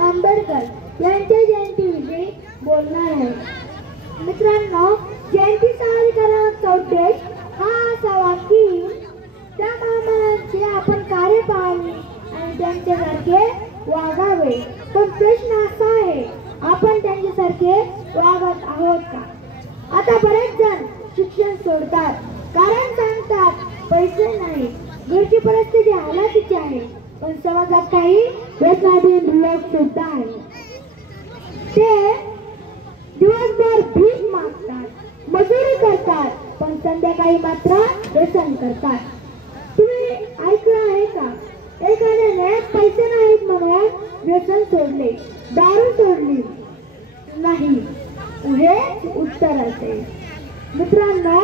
आंबेडकर यांच्या जयंतीविषयी बोलणार आहे. मित्रांनो, जयंती साजरी करण्याचा उद्देश हा असावा की त्या महामानवांचे आपण कार्य पाहावे आणि त्यांच्यासारखे वागावे. पण प्रश्न असा आहे, आपण त्यांच्यासारखे वागत आहोत का? आता बरेच जण शिक्षण सोडतात, कारण सांगतात पैसे नाही, घरची परिस्थिती हालाकीची आहे. पण समाजात काही व्यसनाधीन लोक सुद्धा आहेत. ते दिवसभर भीक मागतात, मजुरी करतात, पण संध्याकाळी मात्र व्यसन करतात. तुम्ही ऐकलं आहे का? एखाद्याने पैसे नाहीत म्हणून व्यसन सोडले, दारू सोडली नाही, हेच उत्तर असेल. मित्रांनो,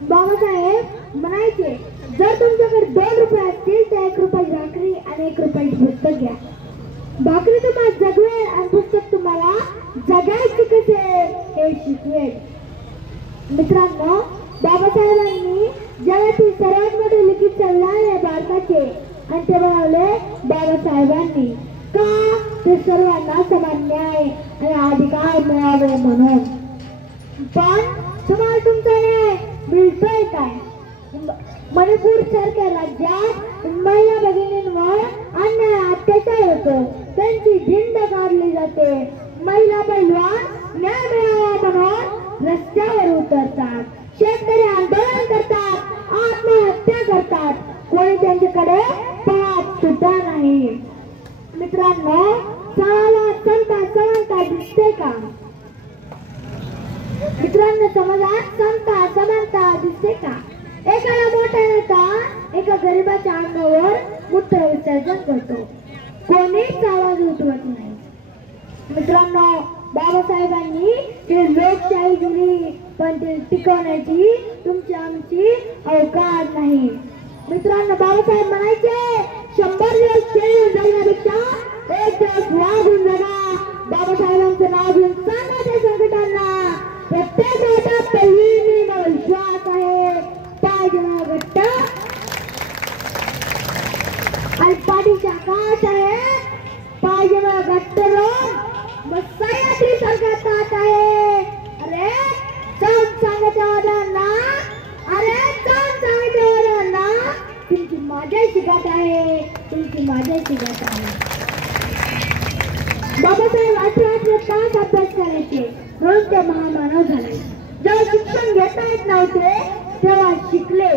बाबासाहेब म्हणायचे, जर तुमच्याकडे 2 रुपये असतील तर 1 रुपयाची भाकरी आणि 1 रुपयाची पुस्तक घ्या. भाकरी तुम्हाला जगवेल आणि पुस्तक तुम्हाला जगायचे कसे हे शिकवेल. मित्रांनो, बाबासाहेबांनी जगातील सर्वात मोठे लिखित संविधान आहे भारताचे, आणि ते बनवले बाबासाहेबांनी. का? ते सर्वांना समान न्याय आणि अधिकार मिळावे म्हणून. पण तुम्हाला तुमचा न्याय मिळतोय काय? मणिपूर सारख्या राज्यात महिला भगिनींवर अन्याय अत्याचार होतो, त्यांची भिंड काढली जाते. महिला पैलवान न्याय मिळावा म्हणून रस्त्यावर उतरतात, शेतकरी आंदोलन करतात, आत्महत्या करतात, कोणी त्यांच्याकडे पाहत सुद्धा नाही. मित्रांनो, समानता दिसते का? मित्रांनो, समाजात समता समानता दिसते का? एखादा मोठा नेता एका गरीबाच्या अंगावर मूत्र विसर्जन करतो, कोणीच आवाज उठवत नाही. मित्रांनो, बाबासाहेबांनी ते लोकशाही दिली, पण ते टिकवण्याची तुमची आमची अवकाश नाही. मित्रांनो, बाबासाहेब म्हणायचे, 100 दिवस खेळून जगण्यापेक्षा 1 दिवस वागून जगा. बाबासाहेबांचं नाव घेऊन सांगा संकटांना, प्रत्येक गटात पहिली मला विश्वास आहे. पाहिजे घट्ट आणि पाठीचे आकाश आहे, पाहिजे घट्ट रोग सह्याद्री सारखा ताट आहे. अरे जाऊन सांगायच्या वादांना, तुमची माझ्याशी गाठ आहे, तुमची माझ्याशी गाठ आहे. बाबासाहेब 18 तास अभ्यास करायचे, म्हणून ते महामानव झाले. जेव्हा शिक्षण घेता येत नव्हते तेव्हा शिकले.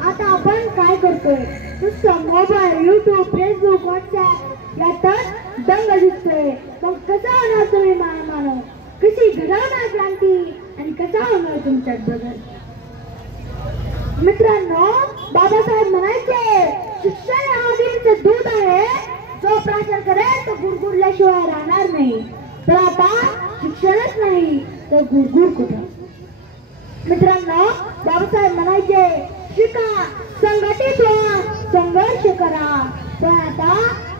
आता आपण काय करतोय? नुसतं मोबाईल, युट्यूब, फेसबुक, व्हॉट्सअप यातच दंग दिसतोय. मग कसा होणार तुम्ही महामानव? कशी घडवणार क्रांती आणि कसा होणार तुमच्यात बदल? मित्रांनो, बाबासाहेब म्हणायचे, शिक्षण आधीचं दूध आहे, जो प्राशन करेल तो गुडगुडल्याशिवाय राहणार नाही. तर आता शिक्षणच नाही तर गुडगुड कुठं? मित्रांनो, बाबासाहेब म्हणायचे, शिका, संघटित व्हा, संघर्ष करा. पण आता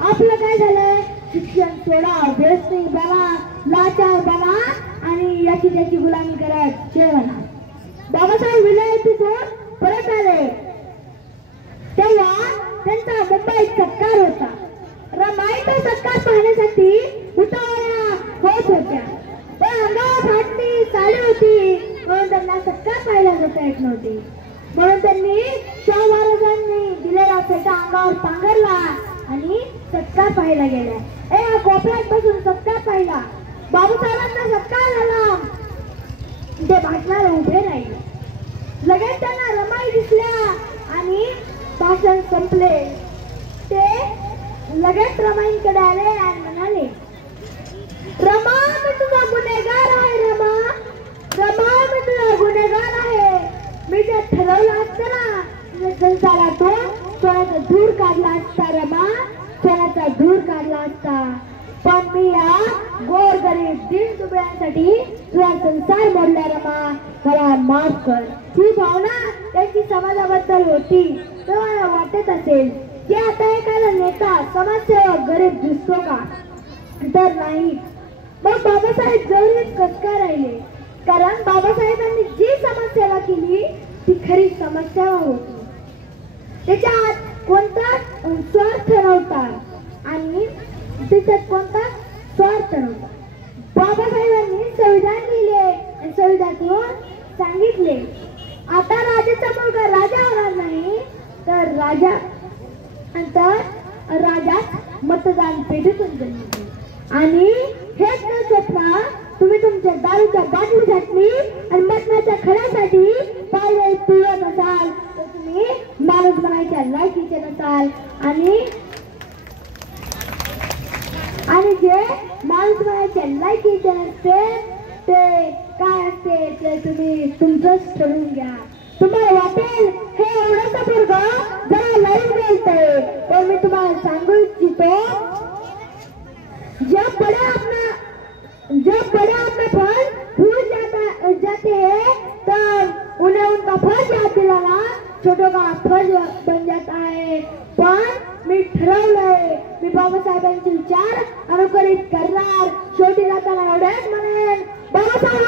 आपलं काय झालंय? शिक्षण सोडा, व्यसनी बना, लाचार बना आणि याची त्याची गुलामी करत जेवणा. बाबासाहेब विलायतीतून परत आले तेव्हा त्यांचा मुंबईत सत्कार होता. रमाई तो सत्कार पाहण्यासाठी उतावळ्या होत होत्या, पण अंगावर फाटली साडी होती म्हणून त्यांना सत्कार पाहायला जाता येत नव्हती. म्हणून त्यांनी शाहू महाराजांनी दिलेला फेटा अंगावर पांघरला आणि सत्कार पाहायला गेल्या. एका कोपऱ्यात बसून सत्कार पाहिला. बाबासाहेबांचा सत्कार झाला, ते भाषणाला उभे राहिले. लगेच त्यांना रमाई दिसल्या आणि भाषण संपले. ते लगेच रमाईंकडे आले आणि म्हणाले, रमा, मी तुझा गुन्हेगार आहे. रमा, मी तुझा गुन्हेगार आहे. मी जे ठरवलं असतं ना, तुझ्या संसारातून सोन्याचा धूर काढला असता. रमा, सोन्याचा धूर काढला असता. पण मी या गोरगरीब दीनदुबळ्यांसाठी तुझा संसार मोडला. रमा, मला माफ कर. ही भावना त्यांची समाजाबद्दल होती. तेव्हा वाटत असेल की आता एखादा नेता समाजसेवक गरीब दिसतो का? तर नाही. मग बाबासाहेब गरीब कस काय राहिले? कारण बाबासाहेबांनी जी समाजसेवा केली ती खरी समाजसेवा होती. त्याच्यात कोणता स्वार्थ नव्हता आणि त्याच्यात कोणता स्वार्थ नव्हता. बाबासाहेबांनी संविधान लिहिले आणि संविधानातून सांगितले आता राजाचा मुलगा राजा होणार नाही तर राजाच मतदान पेटीतून जन्मले. आणि हेच न स्वप्न तुम्ही तुमच्या दारूच्या बाटलीसाठी आणि मटणाच्या खड्यासाठी पायदळी तुळत असाल तर तुम्ही माणूस बनायच्या लायकीचे नसाल. आणि जे माणूस बनायच्या लायकीचे नसते ते काय असते ते तुम्ही तुमचंच ठरवून घ्या. तुम्हाला वाटेल हे एवढंच पोरगं जरा लाईन बोलतंय पण मी तुम्हाला सांगू इच्छितो जब बड़े अपना फल भूल जाते हैं तब उन्हें उनका फर्ज याद दिलाना छोटों का फर्ज बन जाता है. पण मी ठरवलंय मी बाबासाहेबांचे विचार अनुकरित करणार. शेवटी जाताना एवढेच म्हणेन बाबासाहेब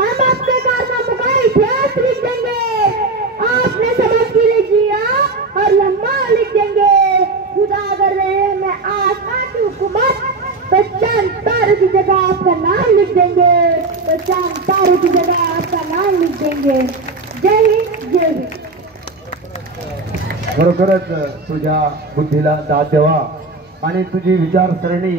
हम आपके कारनामों का इतिहास लिख देंगे. आपने सबक के लिए जिया और लम्बा लिख देंगे. खुदा अगर रहे मैं आसमान की हुकूमत तो चांद तारों की जगह आपका नाम लिख देंगे. तो चांद तारों की जगह आपका नाम लिख देंगे. जय हिंद जय हिंद. खरोखरच तुझ्या बुद्धीला दाद द्यावा आणि तुझी विचारसरणी